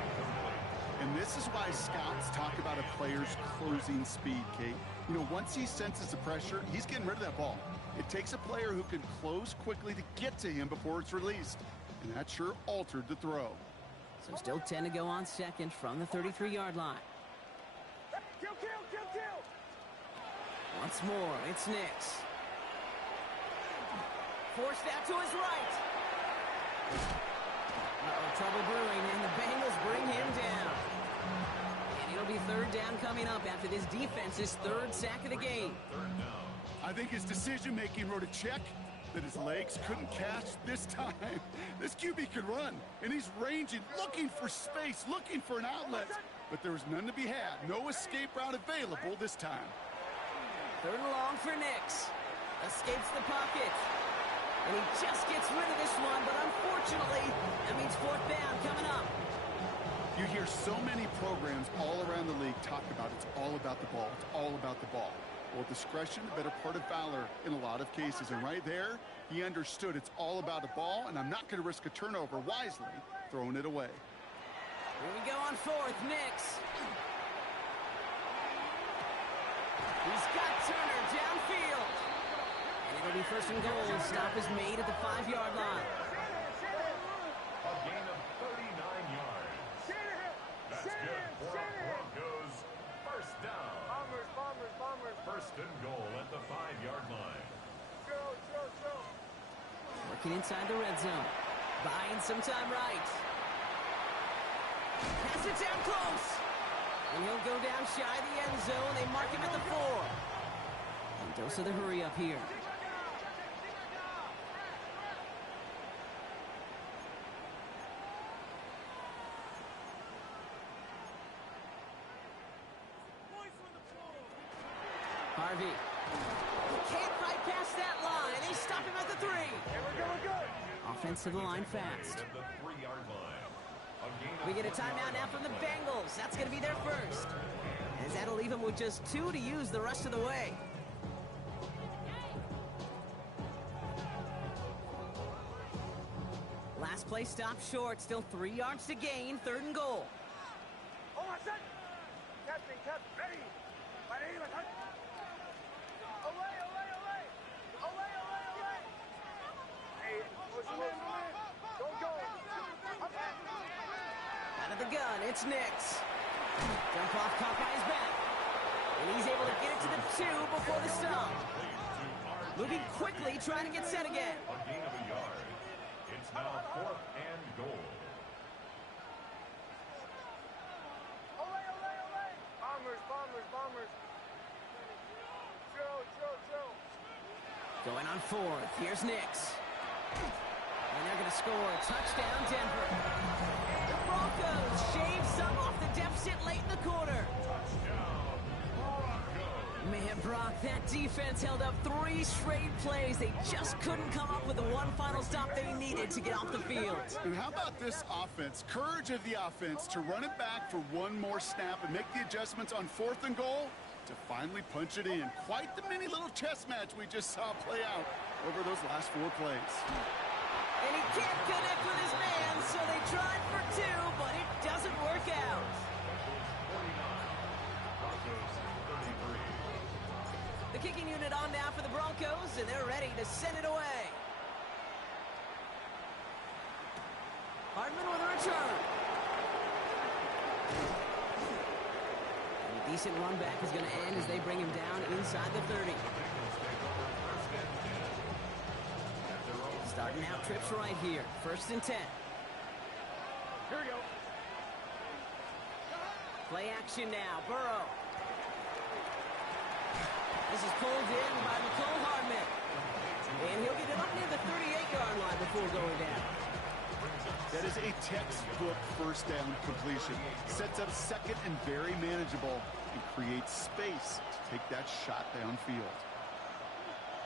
And this is why scouts talk about a player's closing speed, Kate. You know, once he senses the pressure, he's getting rid of that ball. It takes a player who can close quickly to get to him before it's released. And that sure altered the throw. So still 10 to go on second from the 33-yard line. Kill, kill, kill, kill. Once more, it's Nix. Forced out to his right. Uh-oh, trouble brewing, and the Bengals bring him down. And it'll be third down coming up after this defense's third sack of the game. Third down. I think his decision-making wrote a check that his legs couldn't catch this time. This QB could run, and he's ranging, looking for space, looking for an outlet. But there was none to be had. No escape route available this time. 3rd and long for Nix. Escapes the pocket. And he just gets rid of this one, but unfortunately, that means 4th down coming up. You hear so many programs all around the league talk about it's all about the ball. It's all about the ball. Well, discretion, the better part of valor in a lot of cases. And right there, he understood it's all about the ball, and I'm not going to risk a turnover wisely, throwing it away. Here we go on 4th, Nix. He's got Turner downfield. And it'll be 1st and goal. Stop is made at the 5-yard line. A gain of 39 yards. That's good for Broncos. 1st down. Bombers. 1st and goal at the 5-yard line. Working inside the red zone. Buying some time right. Pass it down close. And he'll go down shy of the end zone. They mark him at the 4. And dose of the hurry up here. Harvey. He can't bypass that line. They stop him at the 3. We're good. Offense to the line fast. At the 3-yard line. A gain of We get a timeout now from the Bengals. That's going to be their first. As that'll leave them with just 2 to use the rest of the way. Last play stopped short. Still 3 yards to gain. 3rd and goal. Hold on, set. Captain, ready. Hey, don't go. Out of the gun, it's Nix. Jump off, caught by his back. And he's able to get it to the 2 before the stop. Moving quickly, trying to get set again. A gain of a yard. It's now 4th and goal. Bombers. Joe. Going on 4th, here's Nix. And they're going to score. Touchdown, Denver. The Broncos shave some off the deficit late in the quarter. Touchdown, Broncos. Man, Brock, that defense held up 3 straight plays. They just couldn't come up with the one final stop they needed to get off the field. And how about this offense? Courage of the offense to run it back for one more snap and make the adjustments on 4th and goal to finally punch it in. Quite the mini little chess match we just saw play out over those last 4 plays. And he can't connect with his man, so they tried for 2, but it doesn't work out. Broncos 33. The kicking unit on now for the Broncos, and they're ready to send it away. Hardman with a return. And a decent run back is going to end as they bring him down inside the 30. Starting out trips right here. 1st and 10. Here we go. Play action now. Burrow. This is pulled in by Mecole Hardman. And he'll get it up near the 38-yard line before going down. That is a textbook 1st down completion. Sets up 2nd and very manageable and creates space to take that shot downfield.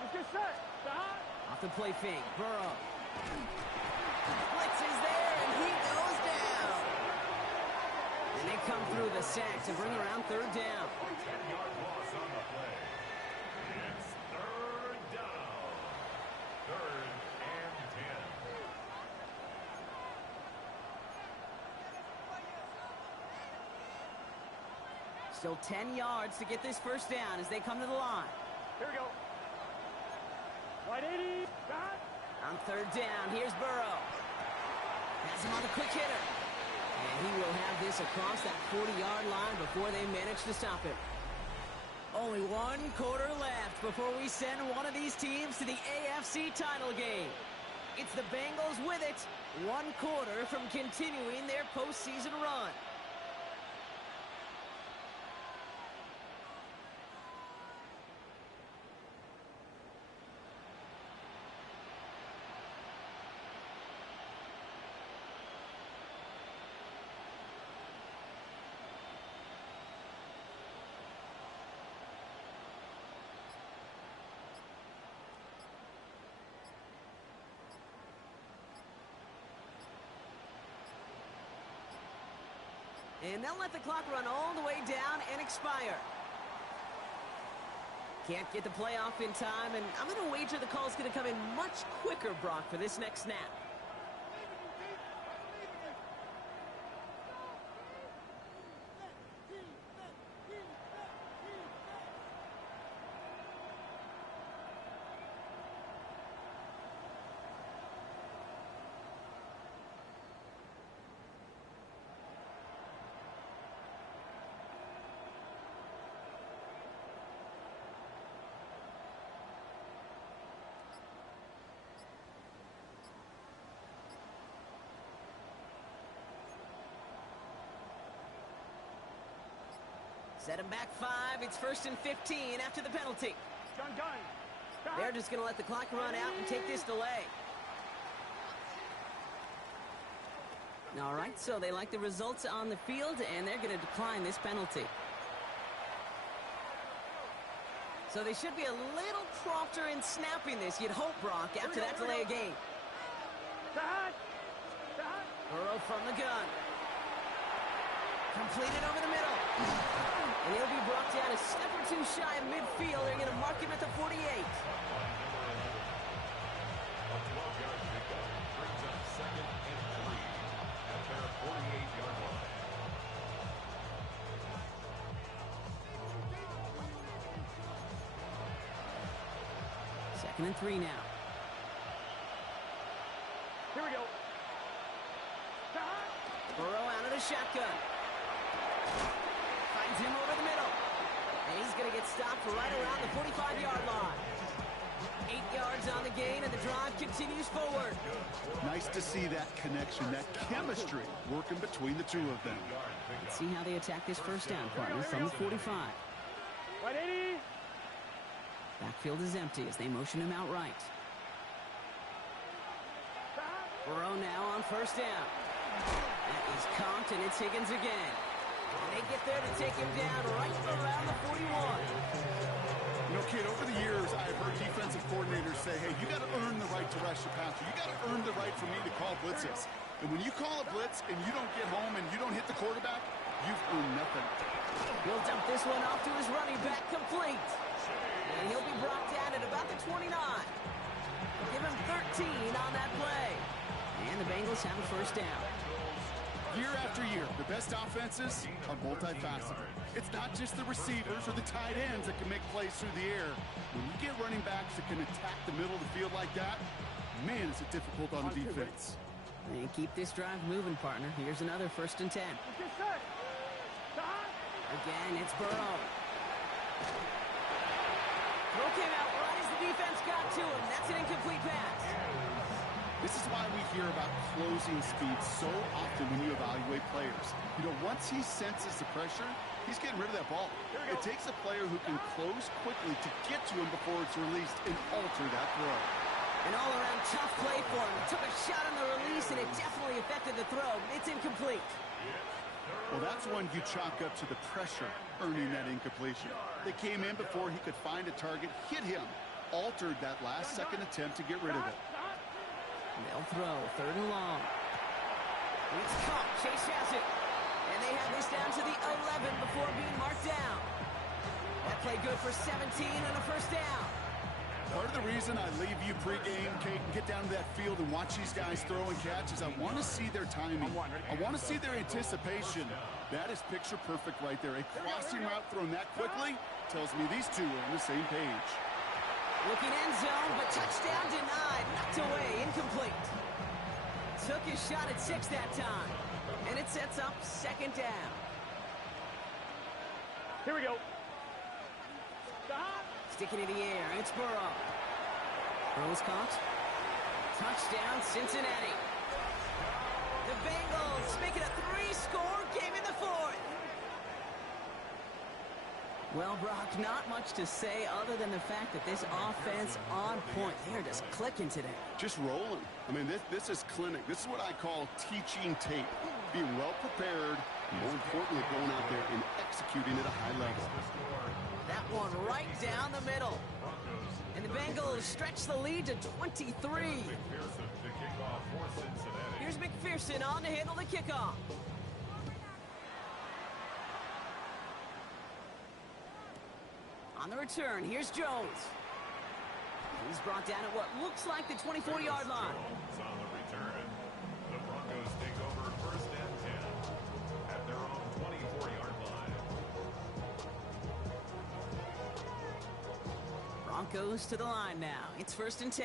Let's get set. Off the play fake. Burrow. Blitz is there, and he goes down. And they come through the sack to bring around 3rd down. 10-yard loss on the play. It's 3rd down. 3rd and 10. Still 10 yards to get this 1st down as they come to the line. Here we go. Wide 80. Got. On 3rd down, here's Burrow. Has him on the quick hitter. And he will have this across that 40-yard line before they manage to stop it. Only 1 quarter left before we send one of these teams to the AFC title game. It's the Bengals with it, 1 quarter from continuing their postseason run. And they'll let the clock run all the way down and expire. Can't get the play off in time, and I'm going to wager the call's going to come in much quicker, Brock, for this next snap. Set him back 5. It's 1st and 15 after the penalty. They're just going to let the clock run out and take this delay. All right, so they like the results on the field, and they're going to decline this penalty. So they should be a little prompter in snapping this, you'd hope, Brock, after that delay of game. Burrow from the gun. Completed over the middle. And he'll be brought down a step or two shy of midfield. They're going to mark him at the 48. A 12-yard pickup brings up 2nd and 3 at their 48-yard line. Second and 3 now. Here we go. Burrow out of the shotgun. Finds him over the middle. And he's going to get stopped right around the 45-yard line. 8 yards on the gain, and the drive continues forward. Nice to see that connection, that chemistry working between the two of them. Let's see how they attack this first down, partner, from the 45. 180. Backfield is empty as they motion him out right. Burrow now on first down. That is comped, and it's Higgins again. And they get there to take him down right around the 41. You know, kid, over the years, I've heard defensive coordinators say, hey, you got to earn the right to rush the passer. You got to earn the right for me to call blitzes. And when you call a blitz and you don't get home and you don't hit the quarterback, you've earned nothing. He'll dump this one off to his running back, complete. And he'll be brought down at about the 29. Give him 13 on that play. And the Bengals have a first down. Year after year, the best offenses are multifaceted. It's not just the receivers or the tight ends that can make plays through the air. When you get running backs that can attack the middle of the field like that, man, is it difficult on defense. They keep this drive moving, partner. Here's another 1st and 10. Again, it's Burrow. Throw came out right as the defense got to him. That's an incomplete pass. This is why we hear about closing speed so often when you evaluate players. You know, once he senses the pressure, he's getting rid of that ball. It takes a player who can close quickly to get to him before it's released and alter that throw. An all-around tough play for him. He took a shot on the release, and it definitely affected the throw. It's incomplete. Well, that's one you chalk up to the pressure earning that incompletion. They came in before he could find a target, hit him, altered that last-second attempt to get rid of it. They'll throw, 3rd and long. It's caught. Chase has it. And they have this down to the 11 before being marked down. That play good for 17 and a first down. Part of the reason I leave you pregame, Kate, and get down to that field and watch these guys throw and catch is I want to see their timing. I want to see their anticipation. That is picture perfect right there. A crossing route thrown that quickly tells me these two are on the same page. Looking end zone, but touchdown denied. Knocked away, incomplete. Took his shot at 6 that time. And it sets up 2nd down. Here we go. Sticking in the air, it's Burrow. Burrow's caught. Touchdown, Cincinnati. The Bengals make it a 3-score game in the 4th. Well, Brock, not much to say other than the fact that this offense on point. They're just clicking today. Just rolling. I mean, this is clinic. This is what I call teaching tape. Being well prepared, and more importantly, going out there and executing at a high level. That one right down the middle. And the Bengals stretch the lead to 23. Here's McPherson on to handle the kickoff. On the return, here's Jones. He's brought down at what looks like the 24-yard line. Jones on the return. The Broncos take over first and 10 at their own 24-yard line. Broncos to the line now. It's first and 10.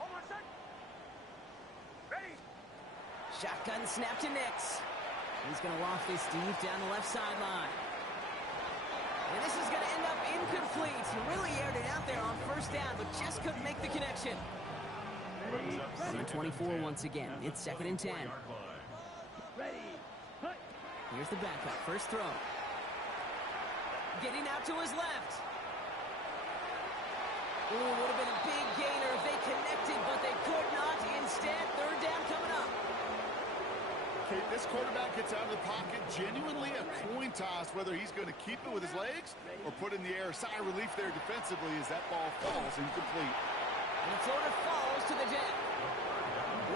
Hold on a sec. Ready? Shotgun snap to Nix. He's going to loft this deep down the left sideline. And this is going to end up incomplete. He really aired it out there on first down, but just couldn't make the connection. Number 24 once again. It's second and 10. Ready. Hut. Here's the backup. First throw. Getting out to his left. Ooh, would have been a big gainer if they connected, but they could not. Instead, third down coming up. Okay, this quarterback gets out of the pocket, genuinely a coin toss whether he's going to keep it with his legs or put it in the air. Sigh of relief there defensively as that ball falls incomplete. And the floater falls to the deck.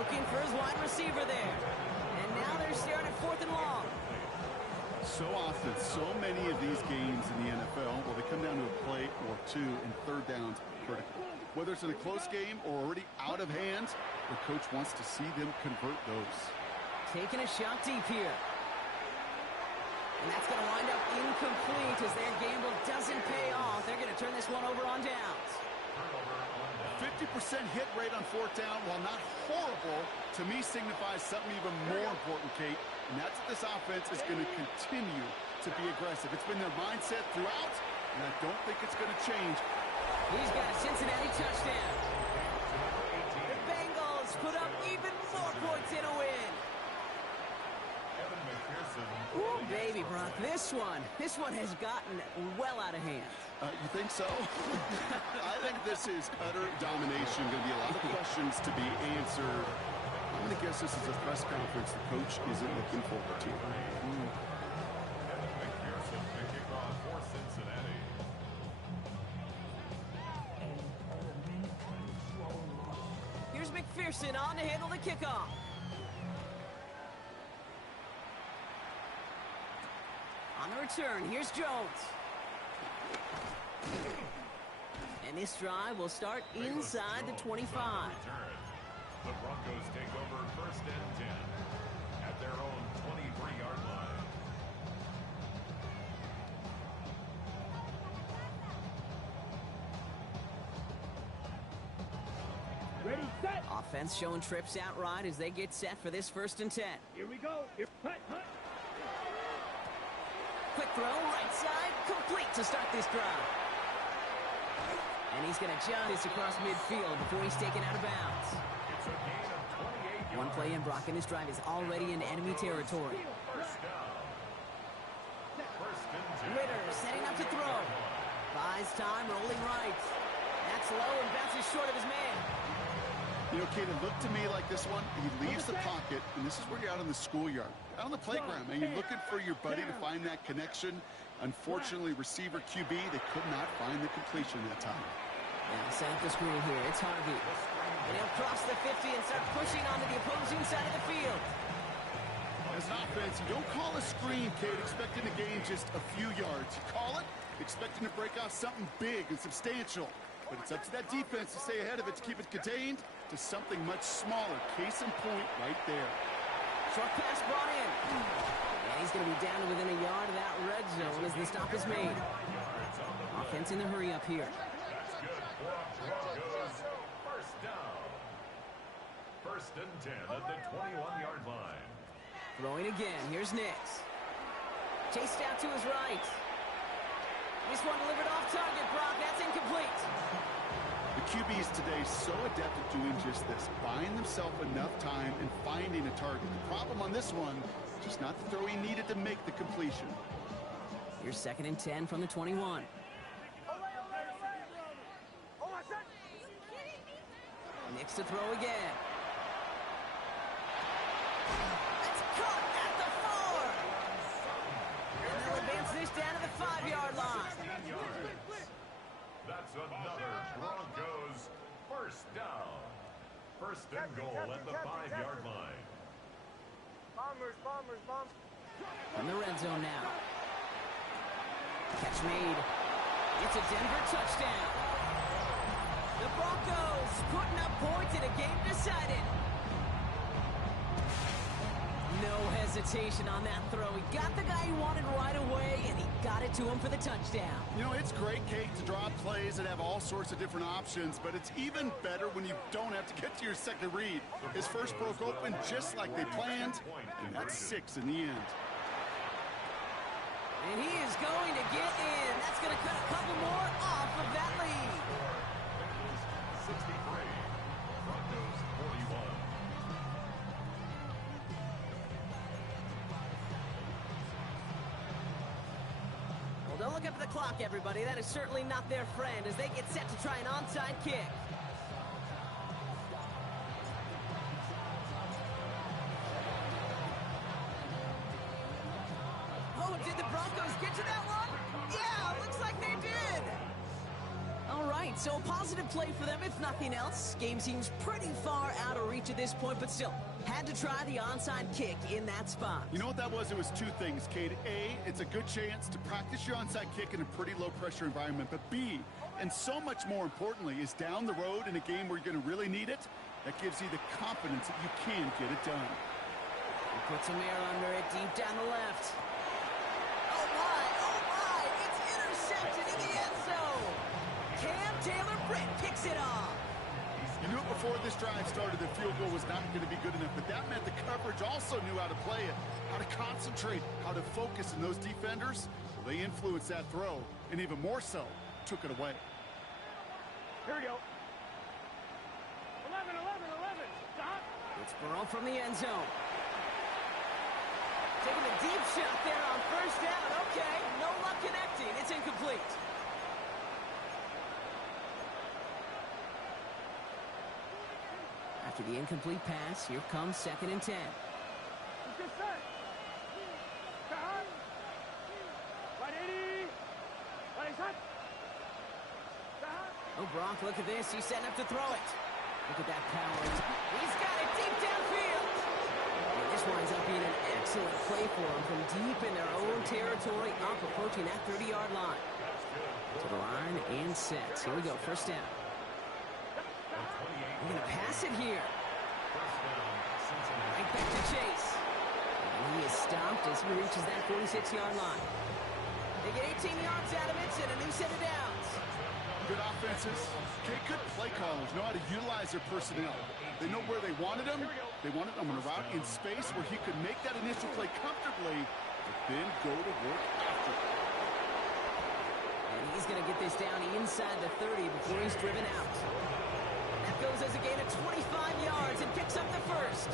Looking for his wide receiver there. And now they're staring at fourth and long. So often, so many of these games in the NFL, well, they come down to a play or two, and third downs are critical. Whether it's in a close game or already out of hand, the coach wants to see them convert those. Taking a shot deep here. And that's going to wind up incomplete as their gamble doesn't pay off. They're going to turn this one over on downs. 50% hit rate on fourth down, while not horrible, to me signifies something even more important, Kate. And that's that this offense is going to continue to be aggressive. It's been their mindset throughout, and I don't think it's going to change. He's got a Cincinnati touchdown. The Bengals put up even more points in a win. Ooh, baby, Brock, this one has gotten well out of hand. You think so? I think this is utter domination. Going to be a lot of questions to be answered. I'm going to guess this is a press conference the coach isn't looking forward to. Evan McPherson to kick off for Cincinnati. Here's McPherson on to handle the kickoff. On the return, here's Jones. And this drive will start inside the 25. The Broncos take over first and 10 at their own 23-yard line. Ready, set. Offense showing trips out right as they get set for this first and 10. Here we go. Here. Hut, hut. Quick throw, right side, complete to start this drive. And he's going to jump this across midfield before he's taken out of bounds. It's a gain of 28 yards. One play in, Brock, and this drive is already in enemy territory. First down. First and 10. Ritter setting up to throw. Buys time, rolling right. That's low and bounces short of his man. You know, Kate, it looked to me like this one. He leaves the pocket, and this is where you're out in the schoolyard, out on the playground, man. You're looking for your buddy to find that connection. Unfortunately, receiver QB, they could not find the completion that time. Yeah, set up the screen here. It's Harvey. And he'll cross the 50 and start pushing onto the opposing side of the field. As an offense, you don't call a screen, Kate, expecting to gain just a few yards. You call it expecting to break off something big and substantial. But it's up to that defense to stay ahead of it, to keep it contained to something much smaller. Case in point right there. Short pass brought in. And he's going to be down to within a yard of that red zone as the stop is made. Offense in the hurry up here. That's good for Broncos. First down. First and 10 at the 21-yard line. Throwing again. Here's Nix. Chased out to his right. This one delivered off target, Brock. That's incomplete. The QBs today so adept at doing just this, buying themselves enough time and finding a target. The problem on this one, just not the throw he needed to make the completion. Here's second and 10 from the 21. Nix to throw again. That's caught at the 4. And they'll advance this down to the 5-yard line. That's another Broncos first down. First and goal at the 5-yard line. Bombers. From the red zone now. Catch made. It's a Denver touchdown. The Broncos putting up points in a game decided. No hesitation on that throw. He got the guy he wanted right away, and he got it to him for the touchdown. You know, it's great, Kate, to draw plays that have all sorts of different options, but it's even better when you don't have to get to your second read. His first broke open just like they planned, and that's 6 in the end. And he is going to get in. That's going to cut a couple more off of that lead. 63, Broncos 41. Well, don't look up at the clock, everybody. That is certainly not their friend as they get set to try an onside kick. Oh, did the Broncos get to that one? Yeah, looks like they did. All right, so a positive play for them, if nothing else. Game seems pretty far out of reach at this point, but still, had to try the onside kick in that spot. You know what that was? It was two things, Kate. A, it's a good chance to practice your onside kick in a pretty low-pressure environment. But B, and so much more importantly, is down the road in a game where you're going to really need it, that gives you the confidence that you can get it done. He puts some air under it deep down the left. Oh, my, it's intercepted in the end zone. Cam Taylor-Britt picks it off. You knew it before this drive started that field goal was not going to be good enough, but that meant the coverage also knew how to play it, how to concentrate, how to focus, and those defenders, well, they influenced that throw, and even more so, took it away. Here we go. 11, 11, 11. Stop. It's Burrow from the end zone. Taking a deep shot there on first down. Okay, no luck connecting. It's incomplete. After the incomplete pass, here comes 2nd and 10. Let's get set. Stop. Right 80. Right set. Stop. Oh, Brock, look at this. He's setting up to throw it. Look at that power. He's got it deep downfield. And this winds up being an excellent play for him from deep in their own territory, up approaching that 30-yard line. To the line and set. Here we go, first down. We're going to pass it here. Right back to Chase. And he is stopped as he reaches that 46-yard line. They get 18 yards out of it and a new set of downs. Good offenses. Okay, good play callers know how to utilize their personnel. They know where they wanted him. They wanted him on a route in space where he could make that initial play comfortably, but then go to work after it. And he's going to get this down inside the 30 before he's driven out. That goes as a gain of 25 yards and picks up the first.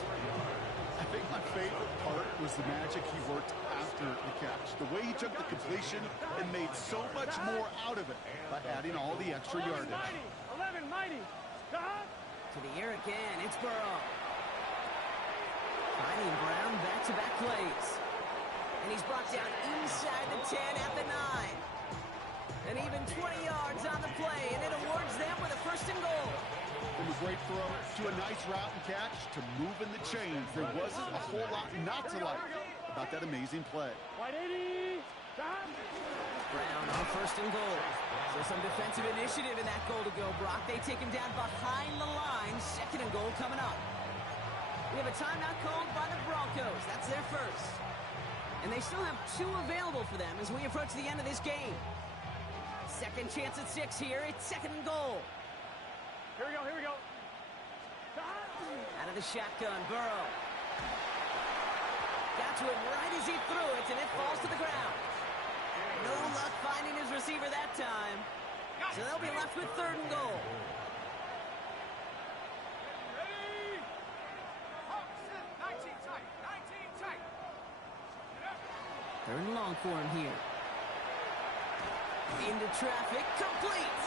I think my favorite part was the magic he worked after the catch. The way he took the completion and made so much more out of it by adding all the extra 11, yardage. 11, mighty. Stop. To the air again, it's Burrow. Finding Brown back-to-back plays. And he's brought down inside the 10 at the 9. And even 20 yards on the play, and it awards them with a 1st and goal. From a great throw to a nice route and catch to moving the chains, there wasn't a whole lot not to like about that amazing play. Right 80. Stop. Brown on 1st and goal. So some defensive initiative in that goal to go, Brock. They take him down behind the line. 2nd and goal coming up. We have a timeout called by the Broncos. That's their first. And they still have 2 available for them as we approach the end of this game. Second chance at 6 here. It's 2nd and goal. Here we go, here we go. Stop. Out of the shotgun, Burrow. Got to him right as he threw it, and it falls to the ground. No luck finding his receiver that time. So they'll be left with 3rd and goal. Ready. 19 tight, 19 tight. 3rd and long for him here. Into traffic, complete.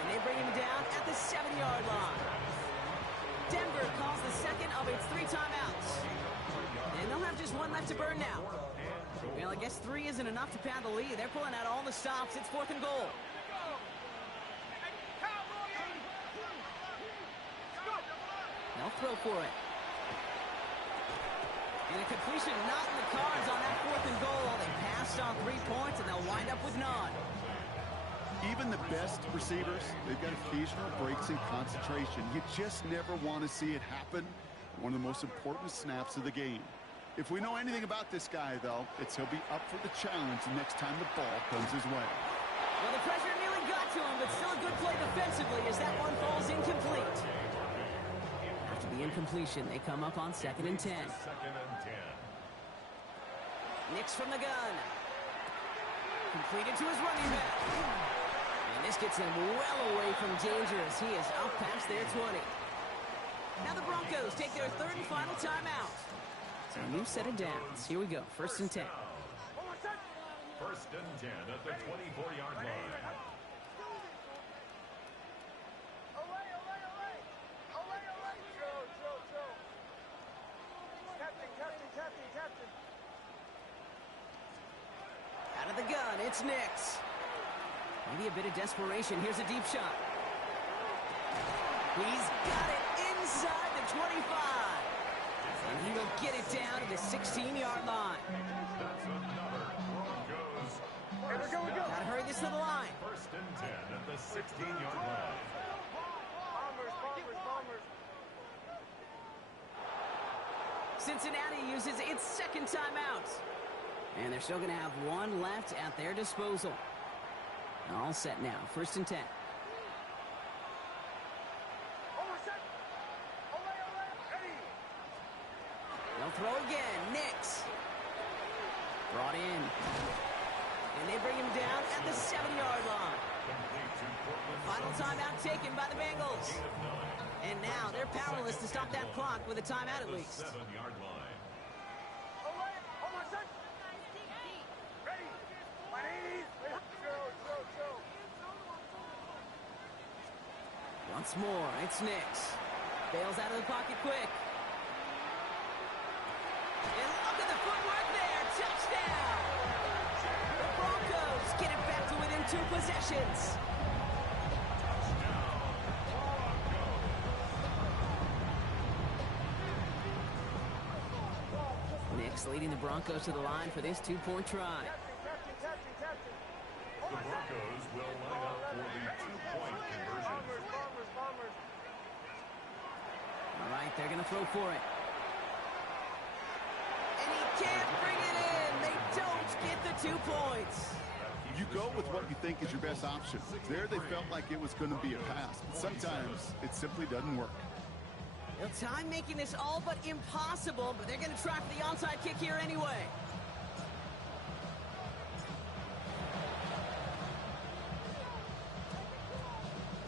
And they bring him down at the 7-yard line. Denver calls the 2nd of its 3 timeouts. And they'll have just 1 left to burn now. Well, I guess 3 isn't enough to pad the lead. They're pulling out all the stops. It's 4th and goal. They'll throw for it. And a completion not in the cards on that 4th and goal. They passed on 3 points, and they'll wind up with none. Even the best receivers, they've got occasional breaks in concentration. You just never want to see it happen. One of the most important snaps of the game. If we know anything about this guy, though, it's he'll be up for the challenge the next time the ball comes his way. Well, the pressure nearly got to him, but still a good play defensively as that one falls incomplete. After the incompletion, they come up on 2nd and 10. Nix from the gun. Completed to his running back. And this gets him well away from danger as he is up past their 20. Now the Broncos take their 3rd and final timeout. So a new set of downs. Here we go. 1st and 10. 1st and 10 at the 24-yard line. Out of the gun, it's Nix. Maybe a bit of desperation. Here's a deep shot. He's got it inside the 25. And he will get it down to the 16-yard line. That's another Broncos. Gotta hurry this to the line. 1st and 10 at the 16-yard line. Cincinnati uses its 2nd timeout. And they're still going to have one left at their disposal. All set now. 1st and 10. They'll throw again. Nix. Brought in. And they bring him down at the 7-yard line. Final timeout taken by the Bengals. And now they're powerless to stop that clock with a timeout at least. 7-yard line. Once more, it's Nix. Bails out of the pocket quick. And look at the footwork there. Touchdown! The Broncos get it back to within 2 possessions. Nix leading the Broncos to the line for this 2-point try. The Broncos will line up for the 2-point conversion. All right, they're going to throw for it. And he can't bring it in. They don't get the 2 points. You go with what you think is your best option. There they felt like it was going to be a pass. But sometimes it simply doesn't work. Well, time making this all but impossible, but they're going to try for the onside kick here anyway.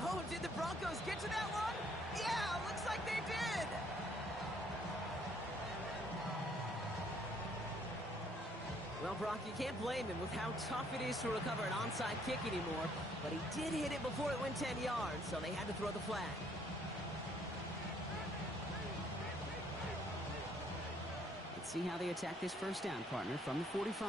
Oh, did the Broncos get to that one? Yeah, looks like they did. Well, Brock, you can't blame him with how tough it is to recover an onside kick anymore, but he did hit it before it went 10 yards, so they had to throw the flag. Let's see how they attack this 1st down, partner, from the 45.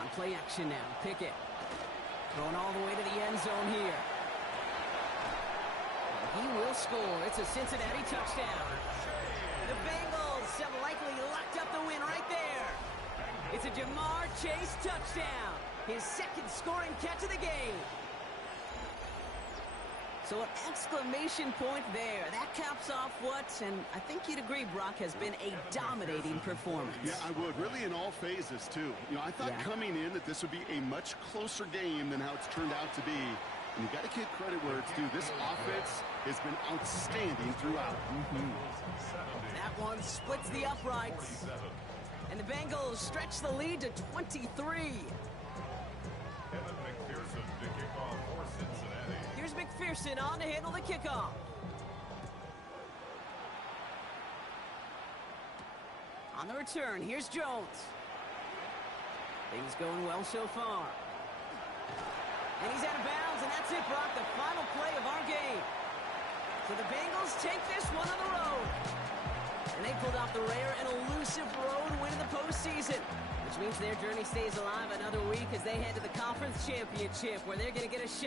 On play action now, Pickett. Going all the way to the end zone here. He will score. It's a Cincinnati touchdown. The Bengals have likely locked up the win right there. It's a Jamar Chase touchdown. His 2nd scoring catch of the game. So an exclamation point there. That caps off what, and I think you'd agree, Brock, has been a dominating performance. Yeah, I would. Really in all phases, too. You know, I thought coming in that this would be a much closer game than how it's turned out to be. And you got to give credit where it's due. This offense has been outstanding throughout. That one splits the uprights. And the Bengals stretch the lead to 23. Evan McPherson to kick off for Cincinnati. Here's McPherson on to handle the kickoff. On the return, here's Jones. Things going well so far. And he's out of bounds, and that's it, Brock, the final play of our game. So the Bengals take this one on the road. And they pulled off the rare and elusive road win in the postseason, which means their journey stays alive another week as they head to the conference championship, where they're going to get a shot